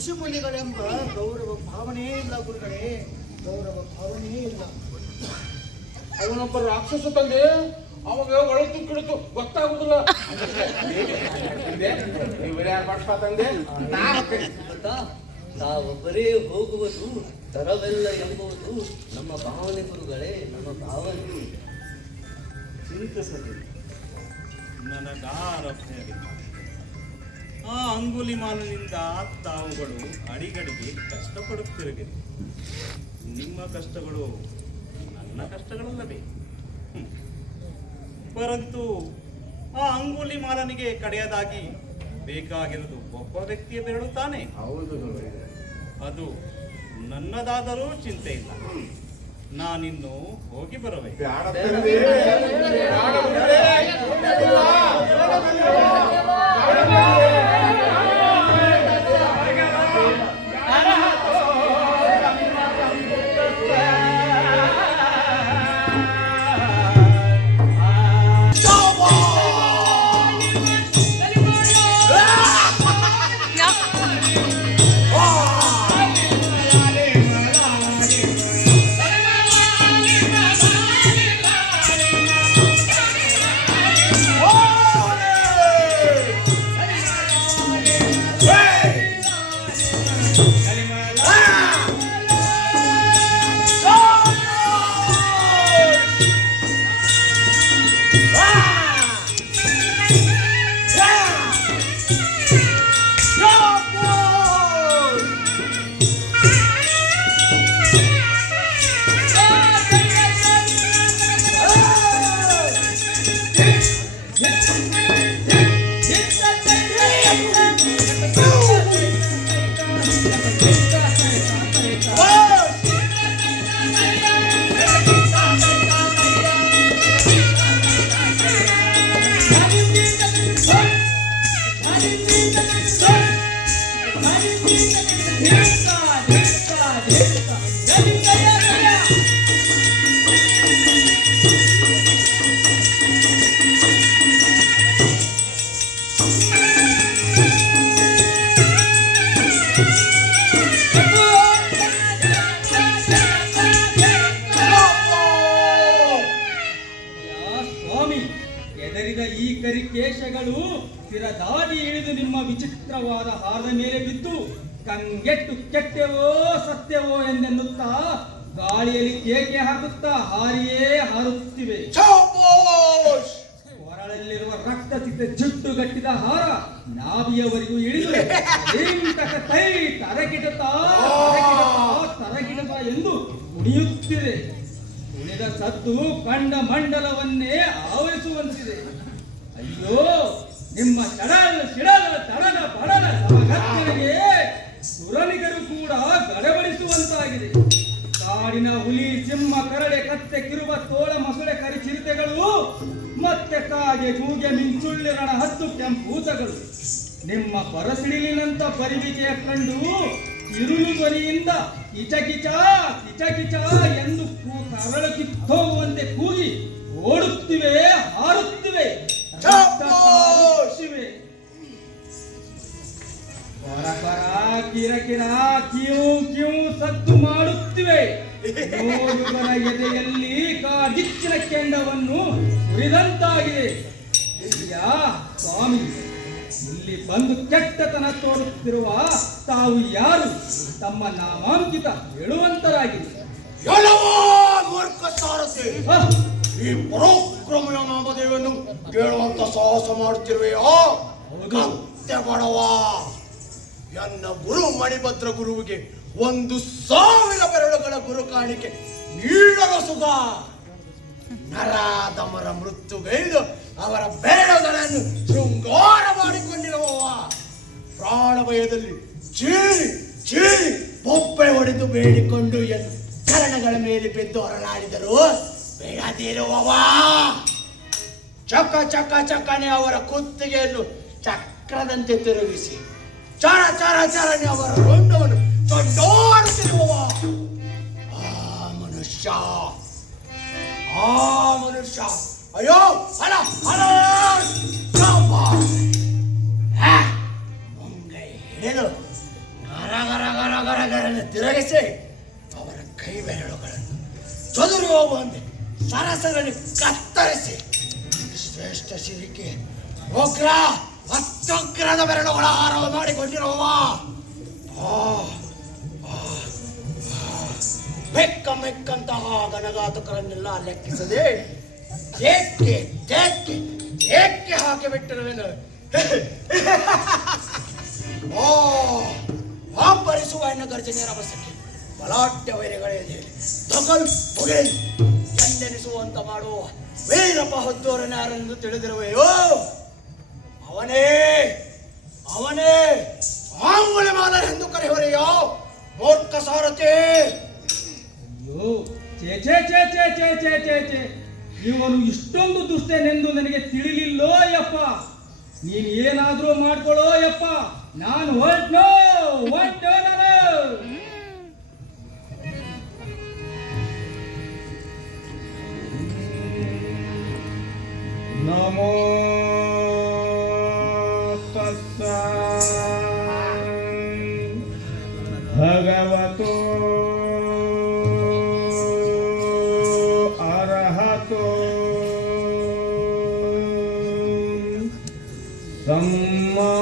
ಋಷಿ ಮುನಿಗಳೆಂಬ ಗೌರವ ಭಾವನೆಯೇ ಇಲ್ಲ ಗುರುಗಳೇ, ಗೌರವ ಭಾವನೆಯೇ ಇಲ್ಲ. ಅವನೊಬ್ಬ ರಾಕ್ಷಸ ತಂದೆ, ಅವಾಗ ಒಳತು ಕಿಡಿತು ಗೊತ್ತಾಗುದಿಲ್ಲ. ಯಾರು ಮಾಡ್ತಾ ತಂದೆ? ತಾವೊಬ್ಬರೇ ಹೋಗುವುದು ತರವೆಲ್ಲ ಎಂಬುದು ನಮ್ಮ ಭಾವನೆ ಗುರುಗಳೇ, ನಮ್ಮ ಭಾವನೆ. ಚಿಂತಿಸದೆ ನನಗಾರ ಭಯವಿಲ್ಲ. ಆ ಅಂಗುಲಿಮಾಲನಿಂದ ತಾವುಗಳು ಅಡಿಗಡಿಗೆ ಕಷ್ಟಪಡುತ್ತಿರುವಿರಿ. ನಿಮ್ಮ ಕಷ್ಟಗಳು ನನ್ನ ಕಷ್ಟಗಳಲ್ಲವೇ? ಪರಂತು ಆ ಅಂಗುಲಿಮಾಲನಿಗೆ ಕಡೆಯದಾಗಿ ಬೇಕಾಗಿರುವುದು ಒಬ್ಬ ವ್ಯಕ್ತಿಯ ಬೆರಳು ತಾನೆ. ಹೌದು, ಅದು ನನ್ನದಾದರೂ ಚಿಂತೆ ಇಲ್ಲ. ನಾನಿನ್ನು ಹೋಗಿ ಬರಬೇಕು. ಈ ಕರಿಕೇಶಗಳು ಸ್ಥಿರದಾಡಿ ಇಳಿದು ನಿಮ್ಮ ವಿಚಿತ್ರವಾದ ಹಾರದ ಮೇಲೆ ಬಿದ್ದು ಕಂಗೆಟ್ಟು ಕೆಟ್ಟೆವೋ ಸತ್ಯವೋ ಎಂದೆನ್ನುತ್ತಾ ಗಾಳಿಯಲ್ಲಿ ಕೇಕೆ ಹಾಕುತ್ತಾ ಹಾರಿಯೇ ಹಾರುತ್ತಿವೆ. ಹೊರಳಲ್ಲಿರುವ ರಕ್ತಸಿಕ್ತ ಜುಟ್ಟುಗಟ್ಟಿದ ಹಾರ ನಾಭಿಯವರೆಗೂ ಇಳಿದು ತರಗಿಡತಾ ಎಂದು ಕುಣಿಯುತ್ತಿದೆ. ಉಳಿದ ಸದ್ದು ಕಂಡ ಮಂಡಲವನ್ನೇ ಆವರಿಸುವಂತಿದೆ. ಅಯ್ಯೋ, ನಿಮ್ಮ ತಡದ ಬಡದ ಸಮಗತ್ತಿಗೆ ಸುರನಿಗರು ಕೂಡ ಗಡಬಡಿಸುವಂತಾಗಿದೆ. ಕಾಡಿನ ಹುಲಿ, ಸಿಂಹ, ಕರಡೆ, ಕತ್ತೆ, ಕಿರುಬ, ತೋಳ, ಮೊಸಳೆ, ಕರಿಚಿರತೆಗಳು ಮತ್ತೆ ಕಾಗೆ, ಗೂಗೆ, ಮಿಂಚುಳ್ಳಿ, ರಣ, ಹತ್ತು ಕೆಂಪೂತಗಳು ನಿಮ್ಮ ಪರಸಿಡಿಲಿನಂತ ಪರಿವಿಕೆಯ ಕಂಡು ಇರುಳು ಧ್ವನಿಯಿಂದ ಕಿಚಕಿಚ ಕಿಚಕಿಚ ಎಂದು ಕರಳು ಕಿತ್ತೋಗುವಂತೆ ಕೂಗಿ ಓಡುತ್ತಿವೆ, ಹಾರುತ್ತಿವೆ, ಕಿರಕಿರ ಕಿಯೂ ಕಿಯೂ ಸದ್ದು ಮಾಡುತ್ತಿವೆ. ನೋಡುಗರ ಎದೆಯಲ್ಲಿ ಕಾದಿಚ್ಚಿನ ಕೆಂಡವನ್ನು ಸುರಿದಂತಾಗಿದೆ. ಸ್ವಾಮಿ, ಇಲ್ಲಿ ಬಂದು ಕೆಟ್ಟತನ ತೋರುತ್ತಿರುವ ತಾವು ಯಾರು? ತಮ್ಮ ನಾಮಾಂಕಿತ ಹೇಳುವಂತರಾಗಿದೆ. ಈ ಪರಾಕ್ರಮಯ ನಾಮದೇವನ್ನು ಕೇಳುವಂತ ಸಾಹಸ ಮಾಡುತ್ತಿರುವೆಯೋ? ಬಡವ, ಎನ್ನ ಗುರು ಮಣಿಭದ್ರ ಗುರುವಿಗೆ 1,000 ಬೆರಳುಗಳ ಗುರು ಕಾಣಿಕೆ ನೀಡಲು ಸುಖ. ನರಾಧಮರ ಮೃತ್ಯುಗೈದು ಅವರ ಬೆರಳುಗಳನ್ನು ಶೃಂಗಾರ ಮಾಡಿಕೊಂಡಿರುವವ ಪ್ರಾಣ ಭಯದಲ್ಲಿ ಚೀರಿ ಚೀರಿ ಬೊಬ್ಬೆ ಹೊಡೆದು ಬೇಡಿಕೊಂಡು ಕರಣಗಳ ಮೇಲೆ ಬಿದ್ದು ಹೊರಲಾಡಿದರು ಬೇಡದಿರುವವ. ಚಕ ಚಕ ಚಕನೆ ಅವರ ಕುತ್ತಿಗೆಯನ್ನು ಚಕ್ರದಂತೆ ತಿರುಗಿಸಿ ಚರ ಚರ ಚರನೆ ಅವರ ರುಂಡವನ್ನು ತೊಂಡೋಡುತ್ತಿರುವವ. ಆ ಮನುಷ್ಯ ಅಯ್ಯೋ ಅಲ ಅಲ ಮುಂಗೈ ಹಿಡಿದು ನರ ಟಗರನ್ನು ತಿರುಗಿಸಿ ಅವರ ಕೈ ಬೆರಳುಗಳನ್ನು ಚದುರಿ ಹೋಗುವಂತೆ ಸರಸರನ್ನು ಕತ್ತರಿಸಿ ಶ್ರೇಷ್ಠ ಶಿರಿಕೆ ಉಗ್ರ ಅತ್ಯುಗ್ರದ ಬೆರಳುಗಳ ಆಹಾರವ ಮಾಡಿಕೊಂಡಿರುವ ಬೆಕ್ಕ ಮೆಕ್ಕಂತಹ ಗಣಘಾತಕರನ್ನೆಲ್ಲ ಲೆಕ್ಕಿಸದೆ ಏಕೆ ಏಕೆ ಏಕೆ ಹಾಕಿಬಿಟ್ಟಿರುವೆನು. ಆಂಬರಿಸುವ ಹೆಣ್ಣು ಗರ್ಜನೆ ರಭಸಕ್ಕೆ ಬಲಾಢ್ಯ ವೈರಿಗಳೇ ತಗಲ್ ಬುಗಿಲ್ ಎಂದೆನಿಸುವಂತ ಮಾಡುವ ವೀರಪ್ಪ ಹೊದ್ದೋರನ ಯಾರೆಂದು ತಿಳಿದಿರುವೆಯೋ ಅವನೇ ಅವನೇ ಆಂಗುಳಿ ಮಾದರಿ ಎಂದು ಕರೆಯುವರೆಯೋ ಮೂರ್ಖ ಸಾರಥಿ. ಅಯ್ಯೋ ಚೇ ಚೇ ಚೇ ಚೇ ಚೇ ಚೇ ಚೇ ಚೇ ಇವನು ಇಷ್ಟೊಂದು ದುಷ್ಟನೆಂದು ನನಗೆ ತಿಳಿಲಿಲ್ಲೋ ಯಪ್ಪ. ನೀನು ಏನಾದ್ರೂ ಮಾಡ್ಕೊಳ್ಳೋ ಯಪ್ಪ, ನಾನು ಹೊರಟೋ ನಾನು. ನಮೋ ತಸ್ಸ ಭಗವತೋ ಅರ್ಹತೋ ಸಮ್ಮಾ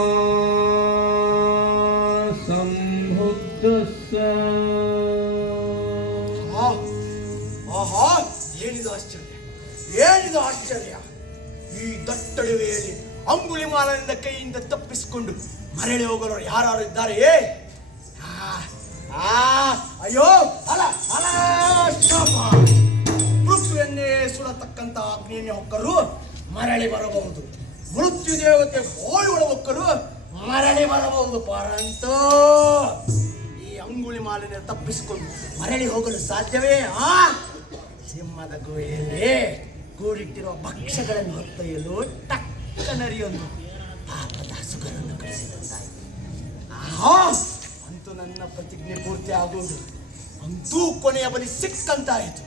ಸಂಬುದ್ಧಸ್ಸ. ಆಹಾ, ಏನಿದು ಆಶ್ಚರ್ಯ, ಏನಿದು ಆಶ್ಚರ್ಯ. ಈ ದಟ್ಟಡುವೆಯಲ್ಲಿ ಅಂಗುಲಿಮಾಲನಿಂದ ಕೈಯಿಂದ ತಪ್ಪಿಸಿಕೊಂಡು ಮರಳಿ ಹೋಗಲು ಯಾರು ಇದ್ದಾರೆಯೇ? ಅಯ್ಯೋ ಅಲ ಅಲ ಶಾಪ. ಮೃತ್ಯುವನ್ನೇ ಸುಡತಕ್ಕಂತ ಅಗ್ನಿಯನ್ನೇ ಹೊಕ್ಕರು ಮರಳಿ ಬರಬಹುದು, ಮೃತ್ಯು ದೇವತೆ ಹೋಳುಗಳ ಹೊಕ್ಕರು ಮರಳಿ ಬರಬಹುದು. ಪರಂತು ಈ ಅಂಗುಳಿ ಮಾಲಿನ ತಪ್ಪಿಸಿಕೊಂಡು ಮರಳಿ ಹೋಗಲು ಸಾಧ್ಯವೇ? ಸಿಂಹದ ಗುಹೆಯಲ್ಲಿ ಕೂಡಿಟ್ಟಿರುವ ಭಕ್ಷ್ಯಗಳನ್ನು ಹೊತ್ತೊಯ್ಯಲು ಟಕ್ಕನರಿಯೊಂದು ಪಾಪದ ಸುಗರನ್ನು ಕಳಿಸಿದಂತಾಯಿತು. ಅಂತೂ ನನ್ನ ಪ್ರತಿಜ್ಞೆ ಪೂರ್ತಿ ಆಗುವುದು, ಅಂತೂ ಕೊನೆಯ ಬಲಿ ಸಿಕ್ಕಂತಾಯಿತು.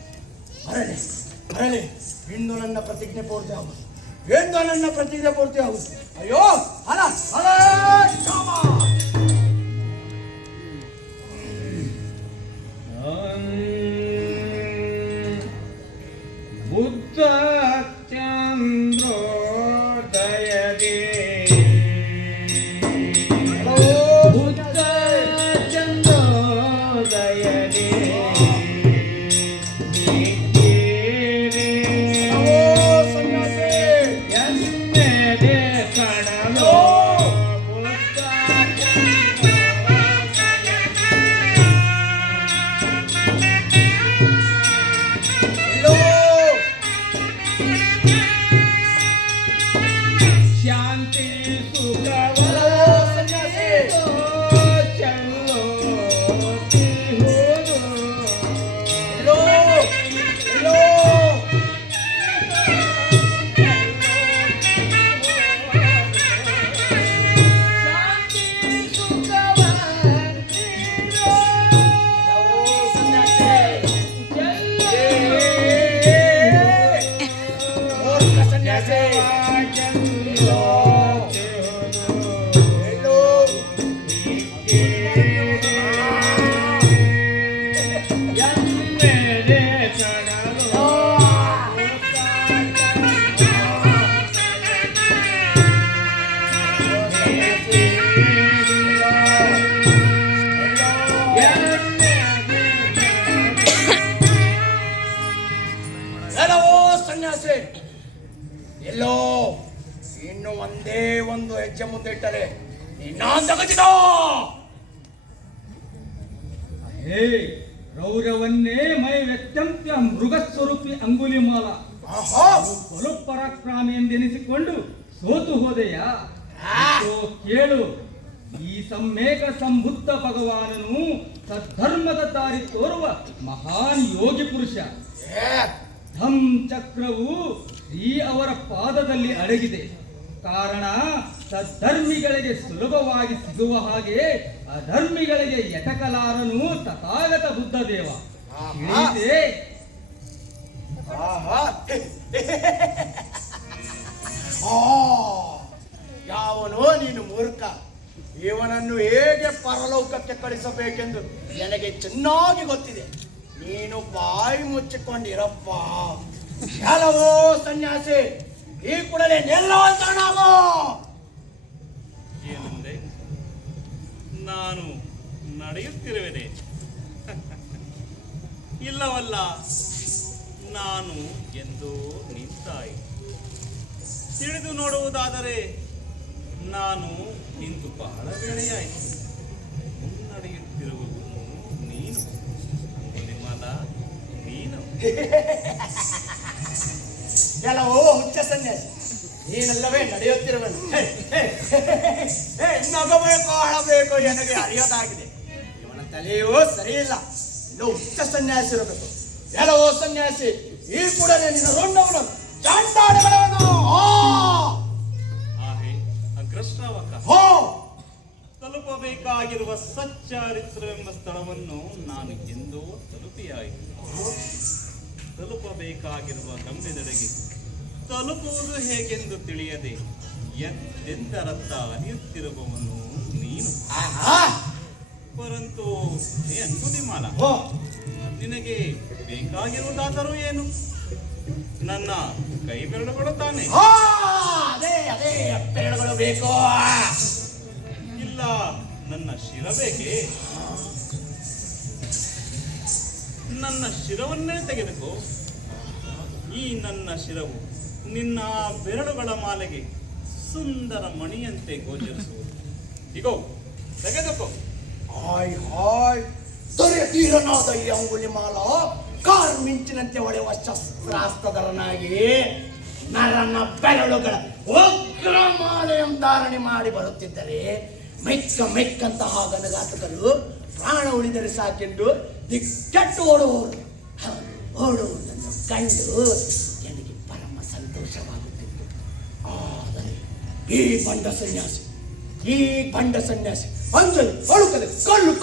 ಮರಳಿ ಮರಳಿ ಇನ್ನು ನನ್ನ ಪ್ರತಿಜ್ಞೆ ಪೂರ್ತಿ ಆಗುವುದು, ಎಂದು ನನ್ನ ಪ್ರತಿಜ್ಞೆ ಪೂರ್ತಿ ಆಗುವುದು. ಅಯ್ಯೋ ಅಲ ಅಲ ಶಾಮ. ಬುದ್ಧ ಚಂದ್ರೋದಯದೇ ಬುದ್ಧ ಚಂದ್ರೋದಯದೇ ಎನ್ನೆದೆ ಕಣಲೋ ಬುದ್ಧ ಶಾಂತಿ ಸುಖವಲ ಚಲೋ ಸನ್ಯಾಸಿ ಎಲ್ಲೋ ಇನ್ನು ಒಂದೇ ಒಂದು ಹೆಜ್ಜೆ ಮುಂದೆ ಇಟ್ಟರೆ ನಿನ್ನಾಂತಗತಿದ. ಹೇ ರೌರವನ್ನೇ ಮೈ ವ್ಯಕ್ತಂತ್ಯ ಮೃಗ ಸ್ವರೂಪಿ ಅಂಗುಲಿಮಾಲ ಬಲು ಪರಾಕ್ರಮಿ ಎಂದೆನಿಸಿಕೊಂಡು ಸೋತು ಹೋದೆಯಾ? ಕೇಳು, ಈ ಸಮ್ಮೇಕ ಸಂಬುದ್ಧ ಭಗವಾನನು ಸದ್ಧರ್ಮದ ದಾರಿ ತೋರುವ ಮಹಾನ್ ಯೋಗಿ ಪುರುಷ. ಧಮ್ ಚಕ್ರವು ಶ್ರೀ ಅವರ ಪಾದದಲ್ಲಿ ಅಡಗಿದೆ. ಕಾರಣ ಸದ್ಧರ್ಮಿಗಳಿಗೆ ಸುಲಭವಾಗಿ ಸಿಗುವ ಹಾಗೆ ಅಧರ್ಮಿಗಳಿಗೆ ಎಟಕಲಾರನು ತಥಾಗತ ಬುದ್ಧ ದೇವ. ತಿಳಿಯಿತೆ? ಯಾವನೋ ನೀನು ಮೂರ್ಖ, ಇವನನ್ನು ಹೇಗೆ ಪರಲೋಕಕ್ಕೆ ಕಳಿಸಬೇಕೆಂದು ನನಗೆ ಚೆನ್ನಾಗಿ ಗೊತ್ತಿದೆ. ನೀನು ಬಾಯಿ ಮುಚ್ಚಿಕೊಂಡಿರಪ್ಪ. ಕೆಲವೋ ಸನ್ಯಾಸಿ, ಈ ಕೂಡಲೇ ನಿಲ್ಲುವಂತನಾಗೋ. ಏನಂದ್ರೆ ನಾನು ನಡೆಯುತ್ತಿರುವೆನೆ? ಇಲ್ಲವಲ್ಲ, ನಾನು ಎಂದು ನಿಂತಾಯಿ. ತಿಳಿದು ನೋಡುವುದಾದರೆ ನಾನು ನಿಂತು ಬಹಳ ವೇಳೆಯಾಯಿತು. ಮುನ್ನಡೆಯುತ್ತಿರುವುದು ನೀನು ಅಂಗುಲಿಮಾಲ, ನೀನು. ಕೆಲವೋ ಹುಚ್ಚ ಸನ್ಯಾಸಿ, ನೀನಲ್ಲವೇ ನಡೆಯುತ್ತಿರುವನು. ನಗಬೇಕು ಅಳಬೇಕು ನನಗೆ ಅರಿಯೋದಾಗಿದೆ. ಇವನ ತಲೆಯೂ ಸರಿ ಇಲ್ಲ. ಇದು ಹುಚ್ಚ ಸನ್ಯಾಸಿ ಇರಬೇಕು. ಕೆಲವೋ ಸನ್ಯಾಸಿ, ಈ ಕೂಡಲೇ ನಿನ್ನ ರುಂಡವನು ಚಾಂಡಾಡಗಳವನು. ಆಹೆ ಅಗ್ರಶ್ರಾವಕ, ಹೋ ತಲುಪಬೇಕಾಗಿರುವ ಸಚ್ಚಾರಿತ್ರವೆಂಬ ಸ್ಥಳವನ್ನು ನಾನು ಎಂದೋ ತಲುಪಿಯಾಯಿತು. ತಲುಪಬೇಕಾಗಿರುವ ಗಮ್ಯದೆಡೆಗೆ ತಲುಪುವುದು ಹೇಗೆಂದು ತಿಳಿಯದೆ ಎಂದರತ್ತ ಅರಿಯುತ್ತಿರುವವನು ನೀನು. ಪರಂತು ಹೇ ಅಂಗುಲಿಮಾಲ, ಹೋ ನಿನಗೆ ಬೇಕಾಗಿರುವುದಾದರೂ ಏನು? ನನ್ನ ಕೈ ಬೆರಳುಗಳು ತಾನೆ? ಅದೇ ಅದೇ ಬೆರಳುಗಳು ಬೇಕು. ಇಲ್ಲ ನನ್ನ ಶಿರ ಬೇಕೆ? ನನ್ನ ಶಿರವನ್ನೇ ತೆಗೆದುಕೋ. ಈ ನನ್ನ ಶಿರವು ನಿನ್ನ ಬೆರಳುಗಳ ಮಾಲೆಗೆ ಸುಂದರ ಮಣಿಯಂತೆ ಗೋಚರಿಸುವುದು. ಇಗೋ ತೆಗೆದುಕೋ. ಹಾಯ್ ಹಾಯ್, ದೊರೆತೀರನಾದ ಈ ಅಂಗುಲಿಮಾಲ ಕಾರ್ ಮಿಂಚಿನಂತೆ ಹೊಳೆಯುವ ಶಸ್ತ್ರಾಸ್ತ್ರಧರನಾಗಿ ನರನ ಬೆರಳುಗಳ ಉಗ್ರ ಮಾಲೆಯನ್ನು ಧಾರಣೆ ಮಾಡಿ ಬರುತ್ತಿದ್ದರೆ ಮೆಕ್ಕಂತಹ ಗನಗಾತಕರು ಪ್ರಾಣ ಉಳಿದರೆ ಸಾಕೆಂದು ದಿಕ್ಕೆಟ್ಟು ಓಡುವುದನ್ನು ಕಂಡು ನನಗೆ ಪರಮ ಸಂತೋಷವಾಗುತ್ತಿತ್ತು. ಆದರೆ ಈ ಬಂಡ ಸನ್ಯಾಸಿ ಅಂಜಲು ಅಳುಕದೆ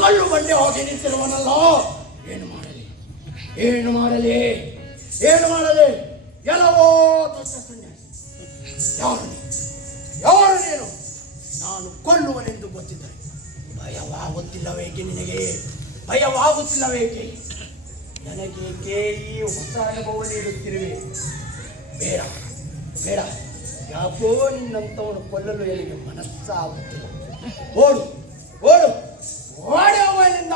ಕಲ್ಲು ಬಂಡೆ ಹೋಗಿ ನಿಂತಿರುವನಲ್ಲ. ಏನು ಮಾಡಲಿ ಎಲ್ಲವೋ ದೊಡ್ಡ ಸನ್ಯಾಸಿ. ಯಾರು ನೀನು? ನಾನು ಕೊಲ್ಲುವನೆಂದು ಗೊತ್ತಿದ್ದರೆ ಭಯವಾಗುತ್ತಿಲ್ಲವೇಕೆ ನಿನಗೆ? ಭಯವಾಗುತ್ತಿಲ್ಲವೇಕೆ? ನನಗೇಕೆ ಈ ಹೊಸ ಅನುಭವ ನೀಡುತ್ತಿರುವೆ? ಬೇಡ, ಯಾಕೋ ನಿನ್ನಂಥವನು ಕೊಲ್ಲಲು ನನಗೆ ಮನಸ್ಸಾಗುತ್ತಿಲ್ಲ. ಓಡು ಓಡಿ ಹೋಗಲಿಂದ.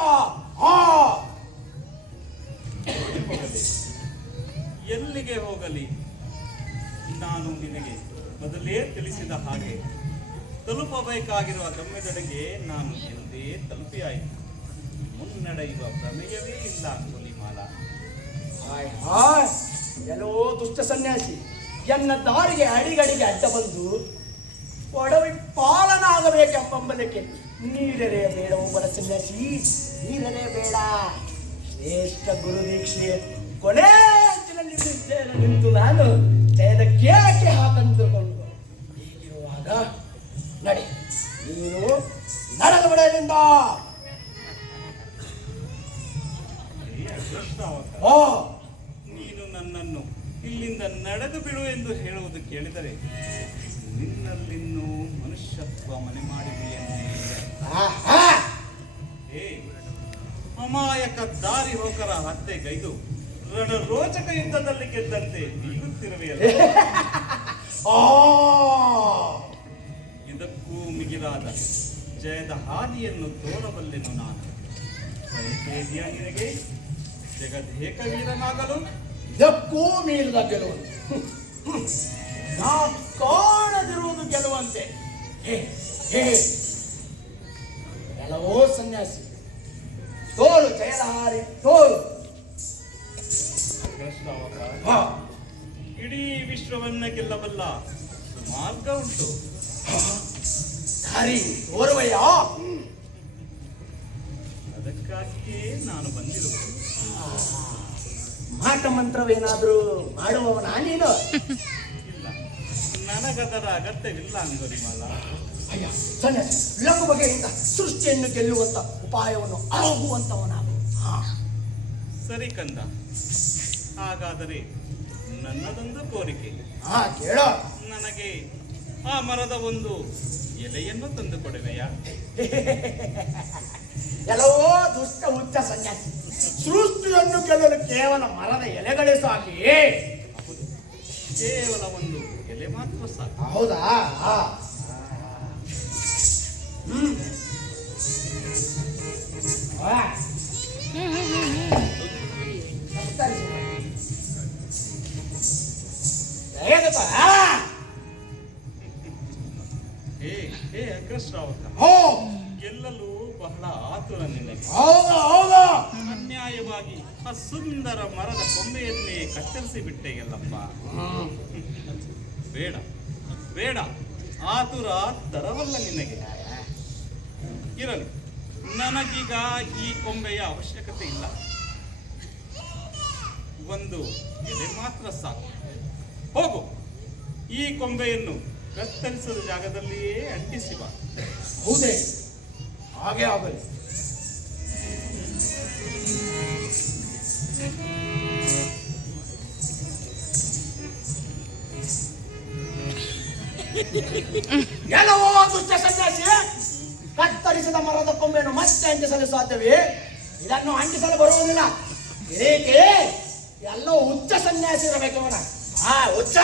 ಎಲ್ಲಿಗೆ ಹೋಗಲಿ? ನಾನು ನಿನಗೆ ಮೊದಲೇ ತಿಳಿಸಿದ ಹಾಗೆ ತಲುಪಬೇಕಾಗಿರುವ ಗಮ್ಯದೆಡೆಗೆ ನಾನು ಎಂದೇ ತಲುಪಿಯಾಯಿತು. ಮುನ್ನಡೆಯುವ ಪ್ರಮೇಯವೇ ಇಲ್ಲ ಅಂಗುಲಿಮಾಲ. ಎಲ್ಲೋ ದುಷ್ಟ ಸನ್ಯಾಸಿ, ಎನ್ನ ದಾರಿಗೆ ಅಡಿಗಡಿಗೆ ಅಡ್ಡ ಬಂದು ಒಡವಿ ಪಾಲನಾಗಬೇಕೆಂಬಂಬಲಕ್ಕೆ ನೀರರೇ ಬೇಡ. ಒಬ್ಬರ ಸನ್ಯಾಸಿ, ನೀರರೇ ಬೇಡ. ಶ್ರೇಷ್ಠ ಗುರು ದೀಕ್ಷೆ ಕೊನೆ ಅಂಚಿನಲ್ಲಿ ನಿಂತು ನಾನು ಜಯದ ಕೇಕೆ ಹಾಕಂದುಕೊಂಡು ಹೀಗಿರುವಾಗ ನಡೆ, ನೀನು ನಡೆದು ಬಿಡಲಿಂದ. ನೀನು ನನ್ನನ್ನು ಇಲ್ಲಿಂದ ನಡೆದು ಬಿಡು ಎಂದು ಹೇಳುವುದು ಕೇಳಿದರೆ ನಿನ್ನಲ್ಲಿನ್ನೂ ಮನುಷ್ಯತ್ವ ಮನೆ ಮಾಡಿದೆಯನ್ನೇ. ಅಮಾಯಕ ದಾರಿ ಹೋಕರ ಹತ್ಯೆಗೈದು ರಣರೋಚಕ ಯುದ್ಧದಲ್ಲಿ ಗೆದ್ದಂತೆ ಬೀಗುತ್ತಿರುವೆಯಲ್ಲ. ಇದಕ್ಕೂ ಮಿಗಿಲಾದ ಜಯದ ಹಾದಿಯನ್ನು ತೋರಬಲ್ಲೆನು ನಾನು. ಬಯಕೆಯ ನಿನಗೆ ಜಗದೇಕ ವೀರನಾಗಲು? ಇದಕ್ಕೂ ಮೀರಿದ ಗೆಲುವು ನಾ ಕಾಣದಿರುವುದು ಗೆಲುವಂತೆ. ಎಲ್ಲವೋ ಸನ್ಯಾಸಿ, ತೋರು ಜಯಧಾರಿ ತೋರು. ಇಡೀ ವಿಶ್ವವನ್ನ ಗೆಲ್ಲಬಲ್ಲ ಮಾರ್ಗ ಉಂಟು. ದಾರಿ ತೋರುವಯ್ಯ. ಅದಕ್ಕಾಗಿಯೇ ನಾನು ಬಂದಿರುವುದು. ಮಾಟ ಮಂತ್ರವೇನಾದ್ರೂ ಮಾಡುವವನ ನೀನು? ಇಲ್ಲ, ನನಗದರ ಅಗತ್ಯವಿಲ್ಲ ಅಂಗುಲಿಮಾಲ. ಅಯ್ಯ ಸನ್ಯಾಸಿ, ಲಘು ಬಗೆಯಿಂದ ಸೃಷ್ಟಿಯನ್ನು ಗೆಲ್ಲುವಂತ ಉಪಾಯವನ್ನು ಆಗುವಂತವನಾಗು. ಸರಿ ಕಂದ, ಹಾಗಾದರೆ ನನ್ನದೊಂದು ಕೋರಿಕೆ. ಕೇಳೋ. ನನಗೆ ಆ ಮರದ ಒಂದು ಎಲೆಯನ್ನು ತಂದು ಕೊಡುವೆಯಾ? ಎಲ್ಲವೋ ದುಷ್ಟ ಹುಚ್ಚ ಸನ್ಯಾಸಿ, ಸೃಷ್ಟಿಯನ್ನು ಗೆಲ್ಲಲು ಕೇವಲ ಮರದ ಎಲೆಗಳೇ ಸಾಕಿಯೇ? ಕೇವಲ ಒಂದು ಎಲೆ ಮಾತ್ರ ಸಾಕು. ಹೌದಾ? ಹೇ ಅಗ್ರಶ್ರಾವಕ, ಗೆಲ್ಲಲು ಬಹಳ ಆತುರ ನಿನಗೆ. ಅನ್ಯಾಯವಾಗಿ ಆ ಸುಂದರ ಮರದ ಕೊಂಬೆಯನ್ನೇ ಕತ್ತರಿಸಿ ಬಿಟ್ಟೆ ಗೆಲ್ಲಪ್ಪ. ಬೇಡ ಬೇಡ, ಆತುರ ತರವಲ್ಲ ನಿನಗೆ. ಇರಲಿ, ನನಗೀಗ ಈ ಕೊಂಬೆಯ ಅವಶ್ಯಕತೆ ಇಲ್ಲ. ಒಂದು ಎಲೆ ಮಾತ್ರ ಸಾಕು. ಹೋಗು, ಈ ಕೊಂಬೆಯನ್ನು ಕತ್ತರಿಸಿದ ಜಾಗದಲ್ಲಿಯೇ ಅಂಟಿಸಿ ಬಾ. ಹೌದೇ? ಹಾಗೆ ಆಗಲಿ. ಎಲ್ಲವೋ ದುಷ್ಟ ಸನ್ಯಾಸಿ, ಕತ್ತರಿಸಿದ ಮರದ ಕೊಂಬೆಯನ್ನು ಮತ್ತೆ ಅಂಟಿಸಲು ಸಾಧ್ಯವೇ? ಇದನ್ನು ಅಂಟಿಸಲು ಬರುವುದಿಲ್ಲ. ಏಕೆ? ಎಲ್ಲೋ ಹುಚ್ಚ ಸನ್ಯಾಸಿ ಇರಬೇಕು ಅವನ. ಹುಚ್ಚ.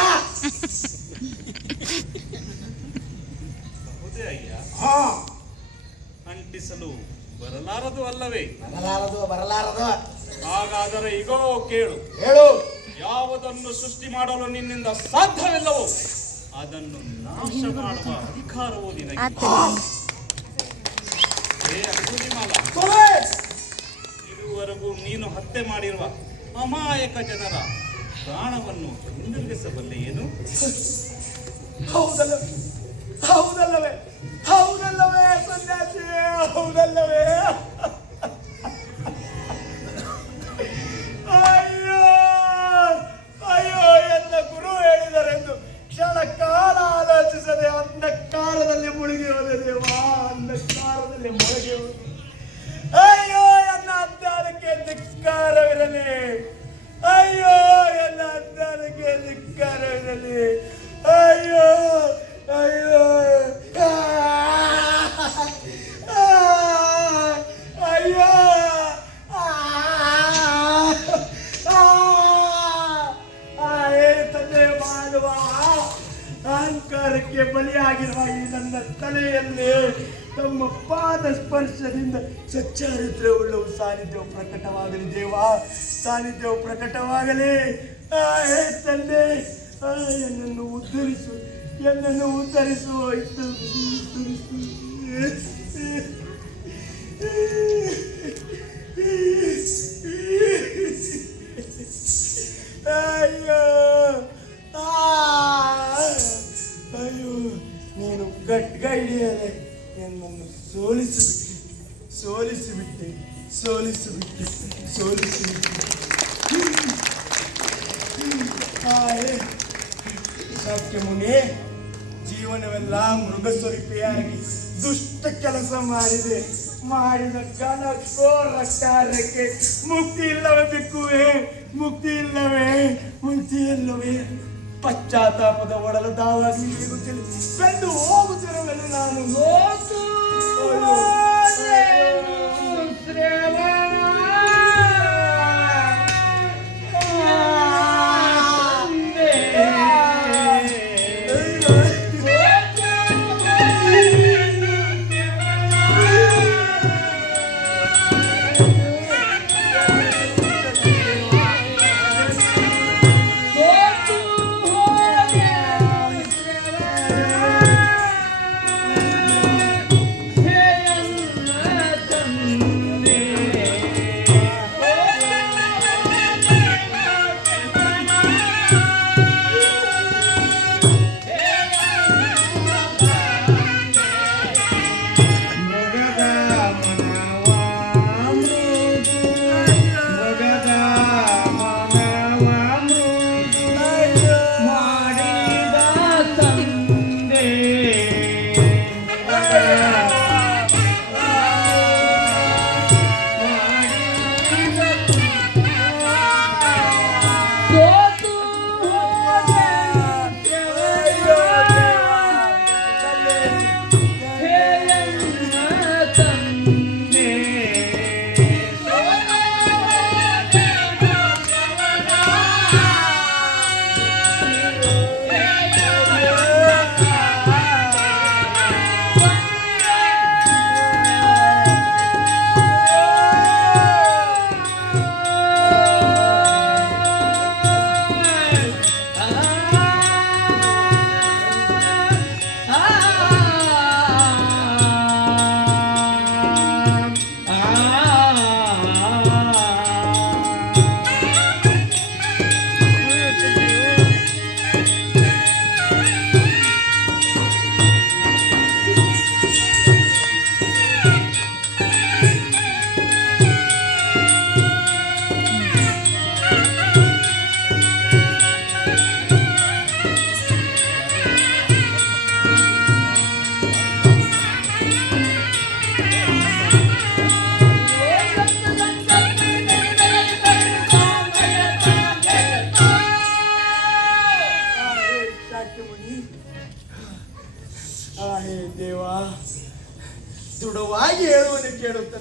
ಹೌದೇ ಅಯ್ಯ? ಹಾ, ಅಂಟಿಸಲು ಬರಲಾರದು ಅಲ್ಲವೇ? ಬರಲಾರದು. ಹಾಗಾದರೆ ಈಗೋ ಕೇಳು. ಹೇಳು. ಯಾವುದನ್ನು ಸೃಷ್ಟಿ ಮಾಡಲು ನಿನ್ನಿಂದ ಸಾಧ್ಯವಿಲ್ಲವೋ ಅದನ್ನು ನಾಶ ಮಾಡುವ ಅಧಿಕಾರವೂ ನಿನಗೆ. ಇದುವರೆಗೂ ನೀನು ಹತ್ಯೆ ಮಾಡಿರುವ ಅಮಾಯಕ ಜನರ ಪ್ರಾಣವನ್ನು ಹಿಂದಿರುಗಿಸಬಲ್ಲೆ ಏನು? ಹೌದಲ್ಲವೇ ಸನ್ಯಾಸಿ? ಹೌದಲ್ಲವೇ? ಅಯ್ಯೋ ಎನ್ನ ಗುರು ಹೇಳಿದರೆಂದು ಕ್ಷಣ ಕಾಲ ಆಲೋಚಿಸದೆ ಅಂಧಕಾರದಲ್ಲಿ ಮುಳುಗಿ ಹೋದೆ ದೇವಾ, ಅಂಧಕಾರದಲ್ಲಿ ಮುಳುಗಿ ಹೋದೆ. ಅಯ್ಯೋ ಎನ್ನ ಅಜ್ಞಾನಕ್ಕೆ ಧಿಕ್ಕಾರವಿರಲಿ. ಅಯ್ಯೋ ಎನ್ನ ಅಜ್ಞಾನಕ್ಕೆ ಧಿಕ್ಕಾರವಿರಲಿ. ಅಯ್ಯೋ ಅಯ್ಯೋ ಅಯ್ಯೋ ತಂದೆ ಮಾಡುವ ಅಹಂಕಾರಕ್ಕೆ ಬಲಿಯಾಗಿರುವ ಈ ನನ್ನ ತಲೆಯಲ್ಲಿ ತಮ್ಮ ಪಾದ ಸ್ಪರ್ಶದಿಂದ ಸಚ್ಚಾರಿತ್ರ್ಯವುಳ್ಳವು ಸಾನ್ನಿಧ್ಯವು ಪ್ರಕಟವಾಗಲಿ ದೇವಾ, ಸಾನ್ನಿಧ್ಯವು ಪ್ರಕಟವಾಗಲಿ. ಹೇ ತಂದೆ, ಎನ್ನನ್ನು ಉದ್ಧರಿಸು, ಎನ್ನನ್ನು ಉದ್ಧರಿಸು. ಅಯ್ಯೋ ಅಯ್ಯೋ, ನೀನು ಗಟ್ಗ ಹಿಡಿಯದೆ ಎನ್ನನ್ನು ಸೋಲಿಸಿಬಿಟ್ಟೆ. ಸತ್ಯ ಮುನಿ, ಜೀವನವೆಲ್ಲ ಮೃಗಸ್ವರೂಪಿಯಾಗಿ ದುಷ್ಟ ಕೆಲಸ ಮಾಡಿದ ಘನಘೋರ ಕಾರ್ಯಕ್ಕೆ ಮುಕ್ತಿ ಇಲ್ಲವೇ ಬಿಕ್ಕುವೆ? ಮುಕ್ತಿ ಇಲ್ಲವೇ? ಪಶ್ಚಾತ್ತಾಪದ ಒಡಲು ದಾವಾಗಿ ಬೆಂದು ಹೋಗುತ್ತಿರುವೆನು ನಾನು.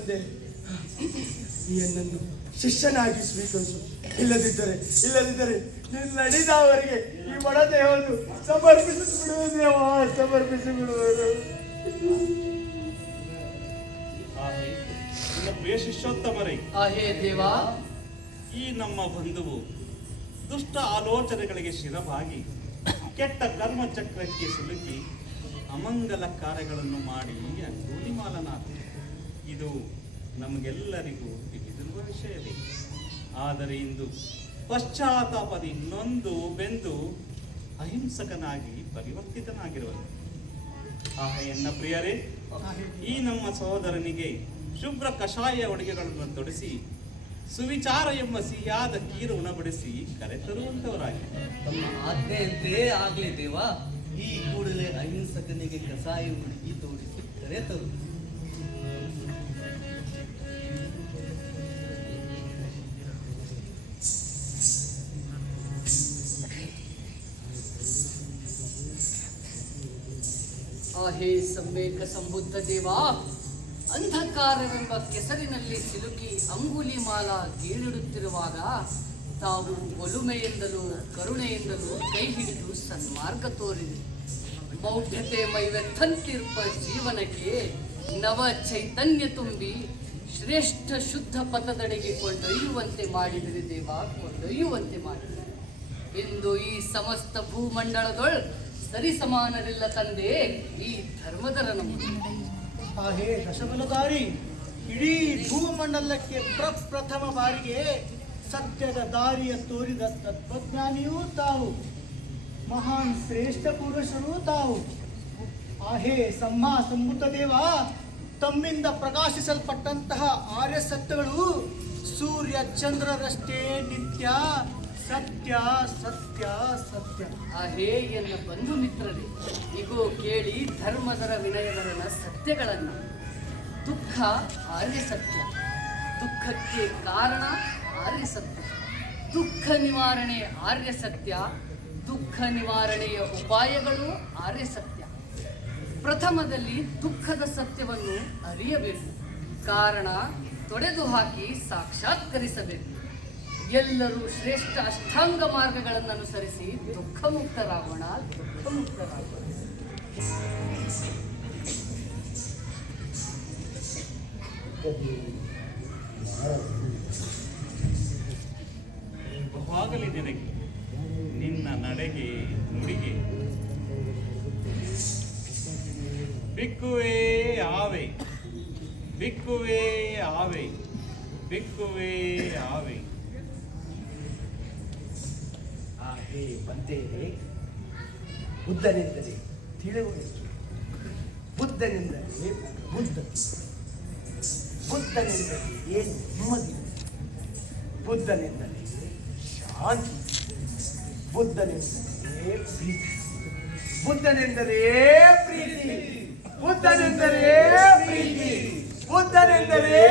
ಬಂದಿದ್ದೇನೆ. ಈ ನನ್ನನ್ನು ಶಿಷ್ಯನಾಗಿ ಸ್ವೀಕರಿಸು. ಇಲ್ಲದಿದ್ದರೆ ನಡೆದವರಿಗೆ ಈ ಬಡ ದೇಹವನ್ನು ಸಮರ್ಪಿಸಿ ಬಿಡುವುದು ದೇವ, ಸಮರ್ಪಿಸಿ ಬಿಡುವುದು. ಪ್ರಿಯ ಶಿಷ್ಯೋತ್ತಮರೇ, ಹೇ ದೇವ, ಈ ನಮ್ಮ ಬಂಧುವು ದುಷ್ಟ ಆಲೋಚನೆಗಳಿಗೆ ಶಿರವಾಗಿ ಕೆಟ್ಟ ಕರ್ಮಚಕ್ರಕ್ಕೆ ಸಿಲುಕಿ ಅಮಂಗಲ ಕಾರ್ಯಗಳನ್ನು ಮಾಡಿ ಅಂಗುಲಿಮಾಲನಾದ. ಇದು ನಮಗೆಲ್ಲರಿಗೂ ತಿಳಿದಿರುವ ವಿಷಯವೇ. ಆದರೆ ಇಂದು ಪಶ್ಚಾತ್ತಾಪದಿ ನೊಂದು ಬೆಂದು ಅಹಿಂಸಕನಾಗಿ ಪರಿವರ್ತಿತನಾಗಿರುವನು. ಎನ್ನ ಪ್ರಿಯರೇ, ಈ ನಮ್ಮ ಸಹೋದರನಿಗೆ ಶುಭ್ರ ಕಷಾಯ ಅಡುಗೆಗಳನ್ನು ತೊಡಿಸಿ ಸುವಿಚಾರ ಎಂಬ ಸಿಹಿಯಾದ ಕೀರು ಉಣಬಡಿಸಿ ಕರೆತರುವಂತವರಾಗಿ. ತಮ್ಮ ಆಜ್ಞೆಯಂತೆ ಆಗ್ಲಿ ದೇವ. ಈ ಕೂಡಲೇ ಅಹಿಂಸಕನಿಗೆ ಕಸಾಯ ಹುಡುಗಿ ತೋರಿಸಿ ಕರೆತರು. ಹೇ ಸಮ್ಮೇಕ ಸಂಬುದ್ಧ ದೇವ, ಅಂಧಕಾರವೆಂಬ ಕೆಸರಿನಲ್ಲಿ ಸಿಲುಕಿ ಅಂಗುಲಿಮಾಲ ಗೀಳಿಡುತ್ತಿರುವಾಗ ತಾವು ಒಲುಮೆಯಿಂದಲೂ ಕರುಣೆಯಿಂದಲೂ ಕೈ ಹಿಡಿದು ಸನ್ಮಾರ್ಗ ತೋರಿದೆ. ಮೌಢ್ಯತೆ ಮೈವೆತ್ತಂತಿರ್ಪ ಜೀವನಕ್ಕೆ ನವ ಚೈತನ್ಯ ತುಂಬಿ ಶ್ರೇಷ್ಠ ಶುದ್ಧ ಪಥದಡೆಗೆ ಕೊಂಡೊಯ್ಯುವಂತೆ ಮಾಡಿದರೆ ದೇವ, ಕೊಂಡೊಯ್ಯುವಂತೆ ಮಾಡಿದರೆ. ಇಂದು ಈ ಸಮಸ್ತ ಭೂಮಂಡಲದೊಳ್ ಸರಿ ಸಮಾನರಿಲ್ಲ ತಂದೆ ಈ ಧರ್ಮದರ ನಮ್ಮದು. ಹೇ ದಶಬಲಧಾರಿ, ಇಡೀ ಭೂಮಂಡಲಕ್ಕೆ ಪ್ರಪ್ರಥಮ ಬಾರಿಗೆ ಸತ್ಯದ ದಾರಿಯ ತೋರಿದ ತತ್ವಜ್ಞಾನಿಯೂ ತಾವು, ಮಹಾನ್ ಶ್ರೇಷ್ಠ ಪುರುಷರೂ ತಾವು. ಹೇ ಸಮ್ಮಾ ಸಂಬುದ್ಧ ದೇವ, ತಮ್ಮಿಂದ ಪ್ರಕಾಶಿಸಲ್ಪಟ್ಟಂತಹ ಆರ್ಯ ಸತ್ಯಗಳು ಸೂರ್ಯ ಚಂದ್ರರಷ್ಟೇ ನಿತ್ಯ, ಸತ್ಯ ಸತ್ಯ ಸತ್ಯ. ಹೇ ಎನ್ನ ಬಂಧು ಮಿತ್ರರೇ, ಇಗೋ ಕೇಳಿ ಧರ್ಮದರ ವಿನಯದರನ ಸತ್ಯಗಳನ್ನು. ದುಃಖ ಆರ್ಯ ಸತ್ಯ, ದುಃಖಕ್ಕೆ ಕಾರಣ ಆರ್ಯ ಸತ್ಯ, ದುಃಖ ನಿವಾರಣೆ ಆರ್ಯ ಸತ್ಯ, ದುಃಖ ನಿವಾರಣೆಯ ಉಪಾಯಗಳು ಆರ್ಯ ಸತ್ಯ. ಪ್ರಥಮದಲ್ಲಿ ದುಃಖದ ಸತ್ಯವನ್ನು ಅರಿಯಬೇಕು, ಕಾರಣ ತೊಡೆದು ಹಾಕಿ ಸಾಕ್ಷಾತ್ಕರಿಸಬೇಕು. ಎಲ್ಲರೂ ಶ್ರೇಷ್ಠ ಅಷ್ಟಾಂಗ ಮಾರ್ಗಗಳನ್ನು ಅನುಸರಿಸಿ ದುಃಖ ಮುಕ್ತರಾಗೋಣ, ದುಃಖ ಮುಕ್ತರಾಗೋಣ. ಬಹುವಾಗಲಿ ನಿನಗೆ, ನಿನ್ನ ನಡೆಗೆ ನುಡಿಗೆ. ಬಿಕ್ಕುವೆ ಆವೆ, ಬಿಕ್ಕುವೆ ಆವೆ, ಬಿಕ್ಕುವೆ ಆವೆ. ಹೇ ಬಂದೇನೆ, ಬುದ್ಧನೆಂದರೆ ತಿಳಿವಳಿಕೆ, ಬುದ್ಧನೆಂದರೆ ಬುದ್ಧ, ಬುದ್ಧನೆಂದರೆ ಏನು ನೆಮ್ಮದಿ, ಬುದ್ಧನೆಂದರೆ ಶಾಂತಿ, ಬುದ್ಧನೆಂದರೆ ಪ್ರೀತಿ, ಬುದ್ಧನೆಂದರೆ ಪ್ರೀತಿ, ಬುದ್ಧನೆಂದರೆ ಪ್ರೀತಿ, ಬುದ್ಧನೆಂದರೆ